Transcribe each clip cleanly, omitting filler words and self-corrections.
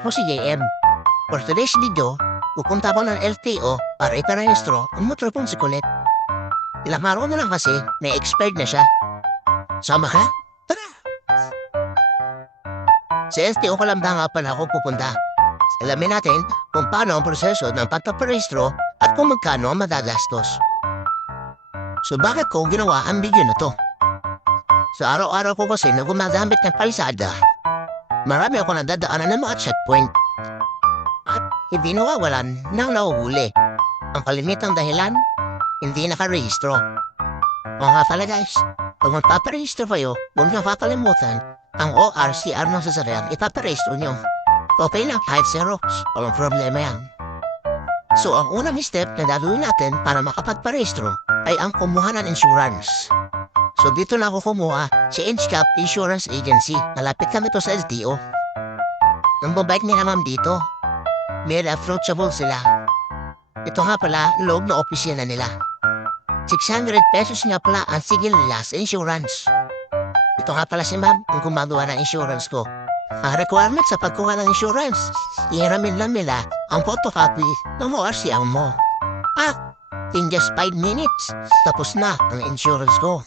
Ako si JM. For today's video, pupunta ako ng LTO para iparehistro ang motor kong si Colette. Ilang araw na lang kasi, may expired na siya. Sama ka? Tara! Sa LTO ko lang nga pala ako pupunta. Alamin natin kung paano ang proseso ng pagpaparehistro at kung magkano ang madagastos. So bakit ko ginawa ang video na to? Sa araw-araw ko kasi na gumagamit ng palsada, marami ako nadadaanan ng mga checkpoint. At hindi nawawalan ng nahuhuli. Ang kalimitang dahilan, hindi nakarehistro. O nga pala guys, pag magpaparehistro kayo, huwag niyo kakalimutan ang ORCR ng sasaryan ipaparehistro niyo. Okay lang, 5 zeros. Walang problema yan. So ang unang step na gagawin natin para makapagparehistro ay ang kumuha ng insurance. So dito na ako kumuha sa Edgecap Insurance Agency. Malapit kami to sa LTO. Ang babait nila ma'am dito. May approachable sila. Ito nga pala, loob na opisina nila. 600 pesos nga pala ang sigil nila sa insurance. Ito nga pala si ma'am ang gumagawa ng insurance ko. Ang requirement sa pagkuha ng insurance, ihiramin lang nila ang photocopy ng ORCR mo. In just 5 minutes, tapos na ang insurance ko.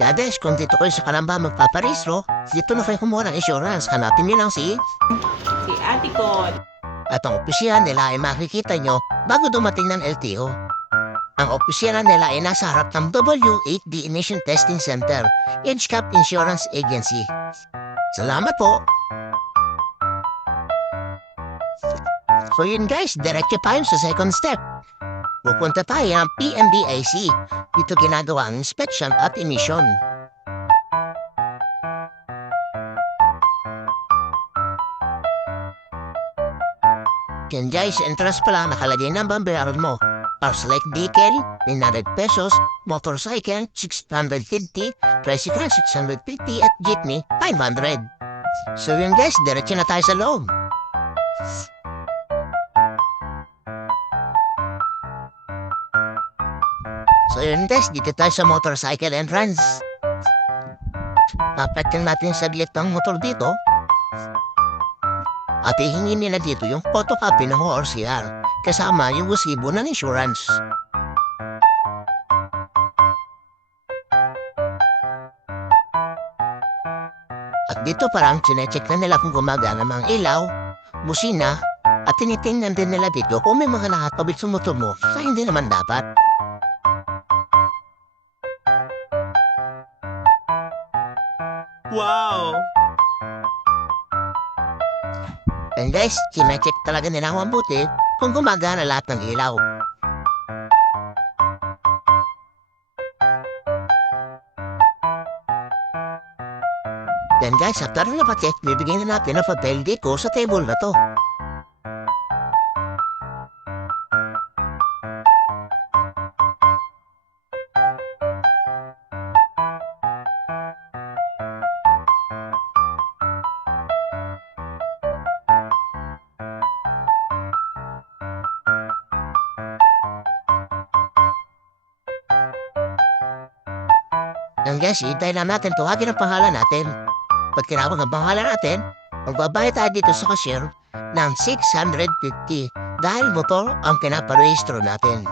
Kaya guys, kung dito kayo sa Kalamba magpaparehistro, dito na kayo kumuha ng insurance. Hanapin niyo lang si Ate ko. At ang opisina nila ay makikita nyo bago dumating ng LTO. Ang opisina nila ay nasa harap ng W8D Emission Testing Center, Edgecap Insurance Agency. Salamat po! So yun guys, diretso tayo sa second step. Pupunta tayo ng PMBIC. Dito ginagawa ang inspection at emission. Yan guys, entrance pala nakalagay ng babayaran mo. Parslike vehicle, 900 pesos, motorcycle, 650, tricycle, 650, at jeepney, 500. So yun guys, diretso na tayo sa loob. So yun guys, dito tayo sa motorcycle entrance. Papatyan natin saglit ang motor dito. At ihingin nila dito yung photocopy ng ORCR kasama yung resibo ng insurance. At dito parang chinecheck na nila kung gumagana mga ilaw, busina, at tinitingnan din nila dito kung may mga nakatawid sa motor mo sa hindi naman dapat. Wow! And guys, chinecheck talaga nila ang mabuti kung gumagana lahat ng ilaw. Then guys, after na napacheck, bibigyan na natin ang papel dito sa table na to. And guys, hintay lang natin tuwagin ang pangalan natin. Pag tinawag ang pangalan natin, magbabayad tayo dito sa cashier ng 650 dahil motor ang kinaparehistro natin.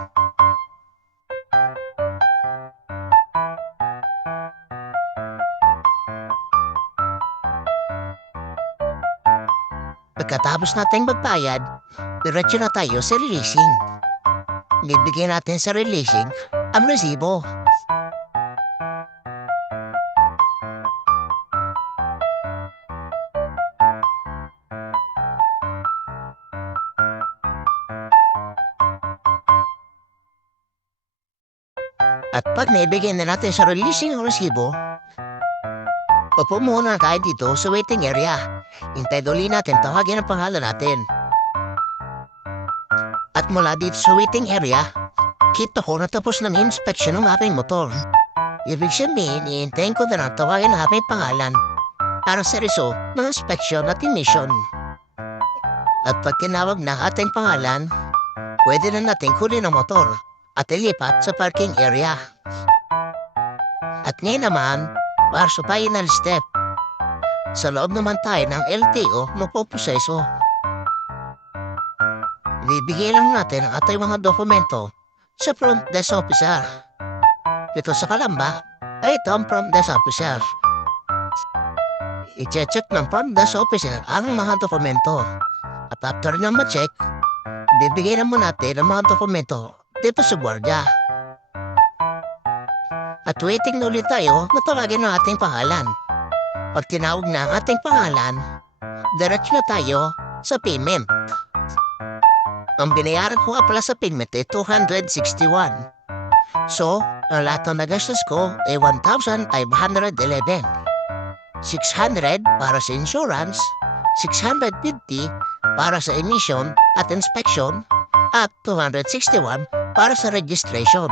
Pagkatapos natin magbayad, diretso na tayo sa releasing. Bibigyan natin sa releasing ang resibo. At pag naibigyan na natin sa releasing ng resibo, upo muna tayo dito sa waiting area. Hintay duli natin tawagin ang pangalan natin. At mula dito sa waiting area, kita ko natapos na may inspection ng aking motor. Ibig sabihin, ihintayin ko na lang tawagin ang aking pangalan para sa result ng inspection at emission. At pag tinawag na ating pangalan, pwede na natin kunin ang motor at ilipat sa parking area. At ngayon naman, para sa final step, sa loob naman tayo ng LTO magpoproseso. bibigyan lang natin ang ating mga dokumento sa front desk officer. Dito sa Kalamba, ay ito ang front desk officer. I-check ng front desk officer ang mga dokumento. At after na ma-check, bibigyan naman natin ang mga dokumento dito sa gwardiya. At waiting na ulit tayo na tawagin ang ating pangalan. Pag tinawag na ang ating pangalan, diretso na tayo sa payment. Ang binayaran ko nga pala sa payment ay 261. So, ang lahat ng nagastos ko ay 1,511. 600 para sa insurance, 650 para sa emission at inspection, at 261 para sa registration.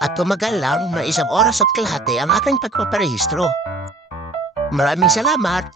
At tumagal lang na 1 oras at kalahati ang aking pagpaparehistro. Maraming salamat!